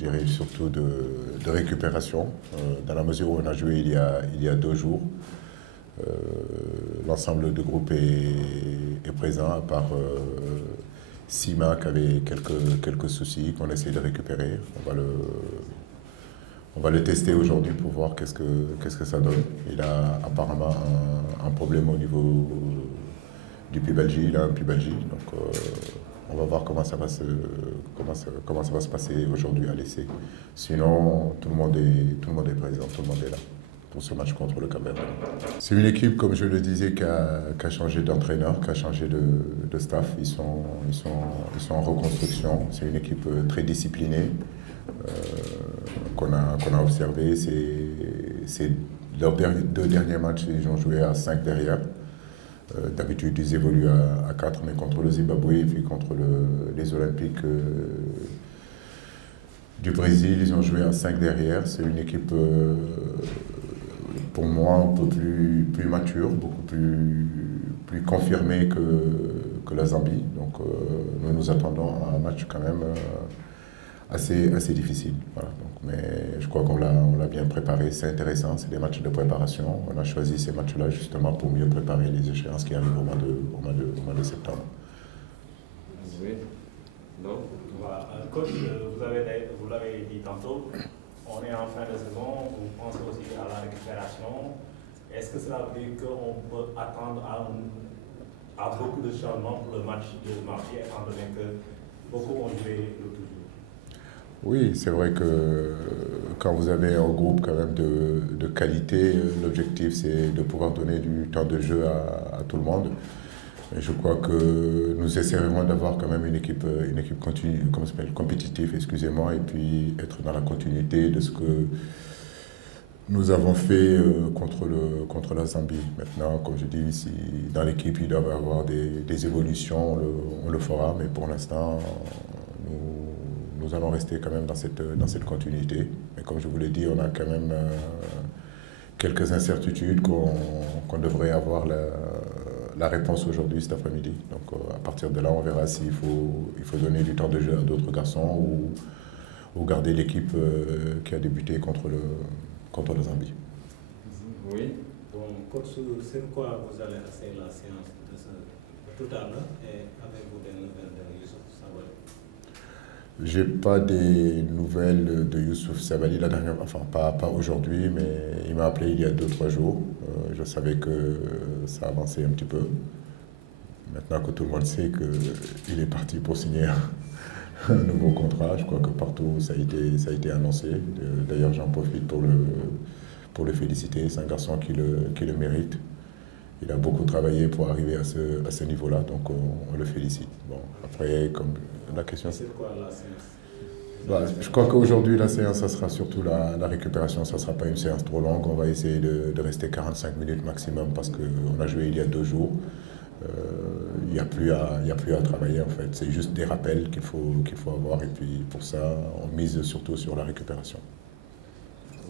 je dirais surtout de récupération, dans la mesure où on a joué il y a 2 jours. L'ensemble du groupe est présent, à part Sima qui avait quelques soucis qu'on essaie de récupérer. On va le tester aujourd'hui pour voir qu'est-ce que ça donne. Il a apparemment un problème au niveau du pubalgie, il a un pubalgie, donc on va voir comment ça va se passer aujourd'hui à l'essai. Sinon, tout le monde est présent, tout le monde est là pour ce match contre le Cameroun. C'est une équipe, comme je le disais, qui a changé d'entraîneur, qui a changé de staff. Ils sont en reconstruction. C'est une équipe très disciplinée qu'on a observé. C'est leurs 2 derniers matchs, ils ont joué à 5 derrière. D'habitude, ils évoluent à 4, mais contre le Zimbabwe et puis contre les Olympiques du Brésil, ils ont joué à 5 derrière. C'est une équipe, pour moi, un peu plus mature, beaucoup plus confirmée que la Zambie. Donc, nous attendons un match quand même assez difficile. Voilà. Donc, mais je crois qu'on l'a bien préparé. C'est intéressant, c'est des matchs de préparation. On a choisi ces matchs-là justement pour mieux préparer les échéances qui arrivent au mois de septembre. Oui. Non. Voilà. Coach, vous l'avez dit tantôt, on est en fin de saison, vous pensez aussi à la récupération. Est-ce que cela veut dire qu'on peut attendre à beaucoup de changements pour le match de mardi, étant donné que beaucoup ont joué le toujours? Oui, c'est vrai que quand vous avez un groupe quand même de qualité, l'objectif c'est de pouvoir donner du temps de jeu à tout le monde. Et je crois que nous essaierons d'avoir quand même une équipe continue, compétitive, excusez-moi, et puis être dans la continuité de ce que nous avons fait contre la Zambie. Maintenant, comme je dis, si dans l'équipe il doit y avoir des évolutions, on le fera, mais pour l'instant, nous allons rester quand même dans cette continuité. Mais comme je vous l'ai dit, on a quand même quelques incertitudes qu'on devrait avoir la réponse aujourd'hui, cet après-midi. Donc à partir de là, on verra s'il faut donner du temps de jeu à d'autres garçons ou garder l'équipe qui a débuté contre la Zambie. Oui. Bon, coach, c'est quoi vous allez essayer la séance de tout à l'heure et avez-vous des nouvelles de Youssouf Sabaly? J'ai pas des nouvelles de Youssouf Sabaly la dernière, enfin pas aujourd'hui, mais il m'a appelé il y a 2-3 jours. Je savais que ça avançait un petit peu. Maintenant que tout le monde sait qu'il est parti pour signer un nouveau contrat, je crois que partout ça a été annoncé. D'ailleurs, j'en profite pour le féliciter. C'est un garçon qui le mérite. Il a beaucoup travaillé pour arriver à ce niveau-là, donc on le félicite. Bon, après, comme la question... C'est quoi la séance? Je crois qu'aujourd'hui, la séance, ça sera surtout la récupération. Ça ne sera pas une séance trop longue. On va essayer de rester 45 minutes maximum parce qu'on a joué il y a 2 jours. Il n'y a plus à travailler en fait. C'est juste des rappels qu'il faut avoir et puis pour ça, on mise surtout sur la récupération.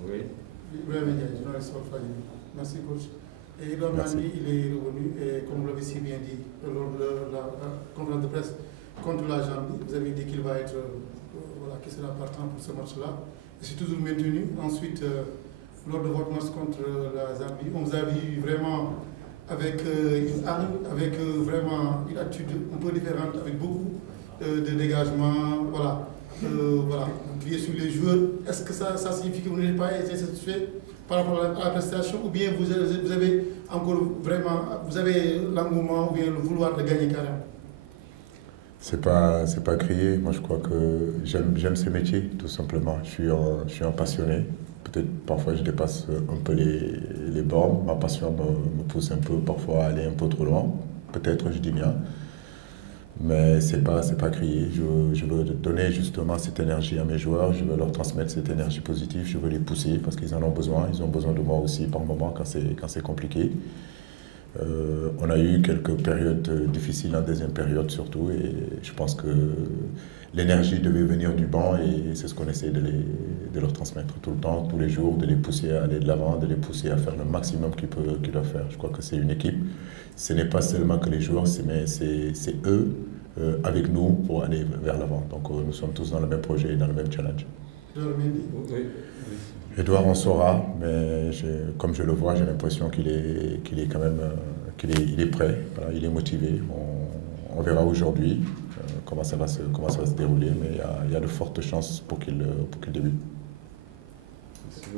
Oui. Merci coach. Et Edouard Mendy, il est revenu et comme vous l'avez si bien dit lors de la conférence de presse contre la Zambie, vous avez dit qu'il va être qu'il sera partant pour ce match-là. C'est toujours maintenu. Ensuite, lors de votre match contre la Zambie, on vous a vu vraiment avec une arme, avec vraiment une attitude un peu différente, avec beaucoup de dégagement, voilà. Crier sur les joueurs. Est-ce que ça signifie que vous n'êtes pas satisfait par rapport à la prestation, ou bien vous avez encore vraiment, vous avez l'engouement ou bien le vouloir de gagner carrément? C'est pas crier. Moi, je crois que j'aime ce métier, tout simplement. Je suis un passionné. Peut-être parfois je dépasse un peu les bornes. Ma passion me pousse un peu parfois à aller un peu trop loin. Peut-être, je dis bien. Mais c'est pas crier. Je veux donner justement cette énergie à mes joueurs. Je veux leur transmettre cette énergie positive. Je veux les pousser parce qu'ils en ont besoin. Ils ont besoin de moi aussi par moments quand c'est compliqué. On a eu quelques périodes difficiles en deuxième période surtout et je pense que l'énergie devait venir du banc et c'est ce qu'on essaie de leur transmettre tout le temps, tous les jours, de les pousser à aller de l'avant, de les pousser à faire le maximum qu'ils doivent faire. Je crois que c'est une équipe, ce n'est pas seulement que les joueurs, mais c'est eux avec nous pour aller vers l'avant. Donc nous sommes tous dans le même projet et dans le même challenge. Edouard Mendy. Oui. Edouard, on saura, mais comme je le vois, j'ai l'impression qu'il est quand même il est prêt, voilà, il est motivé. On verra aujourd'hui comment ça va se dérouler, mais il y a de fortes chances pour qu'il débute.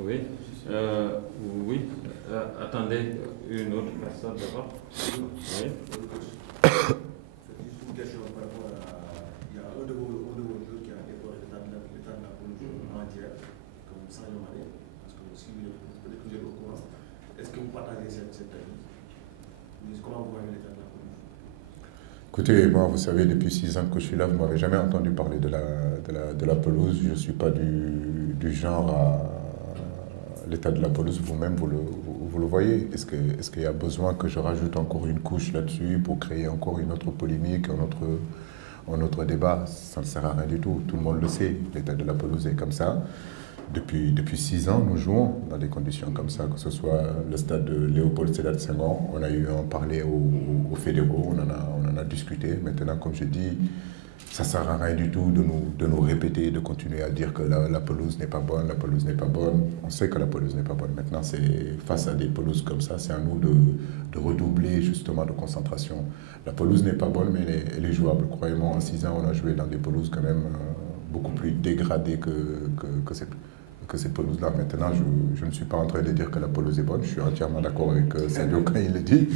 Oui. Oui. Attendez, une autre personne d'abord. Oui. Une question par rapport à. Il y a un de vos jours qui a décoré l'état de la police entière, comme Sadio Mané, parce que si peut-être que vous êtes au courant, est-ce que vous partagez cette avis? Comment vous voyez l'état de la police? Écoutez, moi, vous savez, depuis 6 ans que je suis là, vous ne m'avez jamais entendu parler de la pelouse. Je ne suis pas du genre à l'état de la pelouse. Vous-même, vous le voyez. Est-ce qu'il y a besoin que je rajoute encore une couche là-dessus pour créer encore une autre polémique, un autre débat? Ça ne sert à rien du tout. Tout le monde le sait. L'état de la pelouse est comme ça. Depuis 6 ans, nous jouons dans des conditions comme ça, que ce soit le stade de Léopold Sédar Senghor. On a eu à en parler aux fédéraux, on en a discuté. Maintenant, comme je dis, ça ne sert à rien du tout de nous répéter, de continuer à dire que la pelouse n'est pas bonne, la pelouse n'est pas bonne. On sait que la pelouse n'est pas bonne. Maintenant, face à des pelouses comme ça, c'est à nous de redoubler justement de concentration. La pelouse n'est pas bonne, mais elle est jouable. Croyez-moi, en 6 ans, on a joué dans des pelouses quand même beaucoup plus dégradées que cette pelouse-là. Maintenant, je ne suis pas en train de dire que la pelouse est bonne. Je suis entièrement d'accord avec Sadio quand il le dit.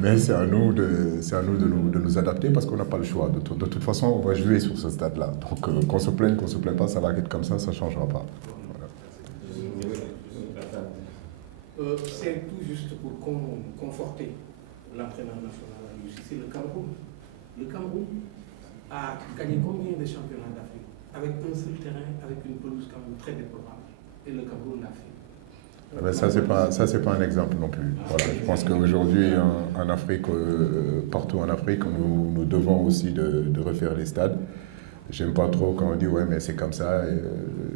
Mais c'est à nous de nous adapter parce qu'on n'a pas le choix. De toute façon, on va jouer sur ce stade-là. Donc, qu'on se plaigne pas, ça va être comme ça ne changera pas. Voilà. C'est tout juste pour conforter l'entraîneur national à lui, c'est le Cameroun. Le Cameroun a gagné combien de championnats d'Afrique avec un seul terrain, avec une pelouse quand même très déplorable. Et le Cameroun l'a fait. Mais ça, c'est pas un exemple non plus. Voilà, je pense qu'aujourd'hui, en Afrique, partout en Afrique, nous devons aussi de refaire les stades. J'aime pas trop quand on dit ouais mais c'est comme ça,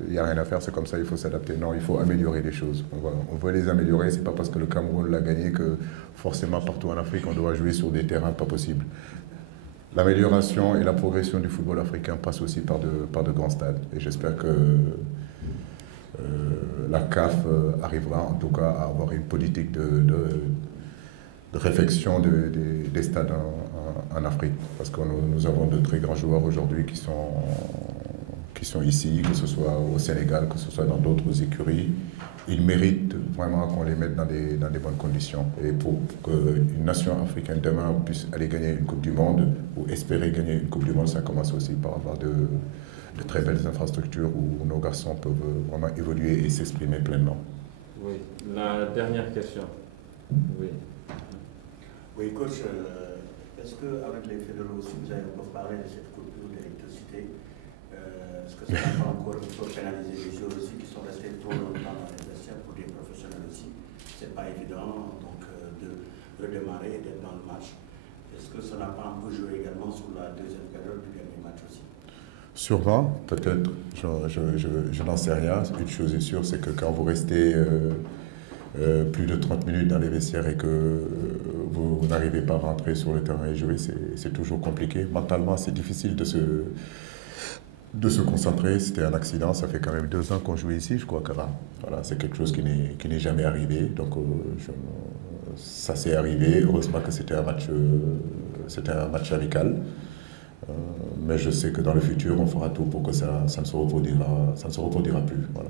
il n'y a rien à faire, c'est comme ça, il faut s'adapter. Non, il faut améliorer les choses. On veut les améliorer, c'est pas parce que le Cameroun l'a gagné que forcément partout en Afrique on doit jouer sur des terrains pas possibles. L'amélioration et la progression du football africain passent aussi par de grands stades. Et j'espère que la CAF arrivera en tout cas à avoir une politique de réfection des stades en Afrique. Parce que nous avons de très grands joueurs aujourd'hui qui sont ici, que ce soit au Sénégal, que ce soit dans d'autres écuries. Ils méritent vraiment qu'on les mette dans des bonnes conditions. Et pour qu'une nation africaine demain puisse aller gagner une Coupe du Monde ou espérer gagner une Coupe du Monde, ça commence aussi par avoir de très belles infrastructures où nos garçons peuvent vraiment évoluer et s'exprimer pleinement. Oui, la dernière question. Oui. Oui, coach, est-ce qu'avec les fédéraux aussi, vous avez encore parlé de cette coupure d'électricité? Est-ce que ça n'a pas encore pénaliser les joueurs aussi qui sont restés trop longtemps dans les vestiaires pour des professionnels aussi? Ce n'est pas évident donc, de redémarrer et d'être dans le match. Est-ce que ça n'a pas un peu joué également sur la deuxième période du dernier match aussi? Sûrement, peut-être, je n'en sais rien. Une chose est sûre, c'est que quand vous restez plus de 30 minutes dans les vestiaires et que vous n'arrivez pas à rentrer sur le terrain et jouer, c'est toujours compliqué. Mentalement, c'est difficile de se concentrer. C'était un accident, ça fait quand même 2 ans qu'on joue ici, je crois que voilà, c'est quelque chose qui n'est jamais arrivé. Donc ça s'est arrivé. Heureusement que c'était un match amical. Mais je sais que dans le futur, on fera tout pour que ça ne se reproduira plus. Voilà.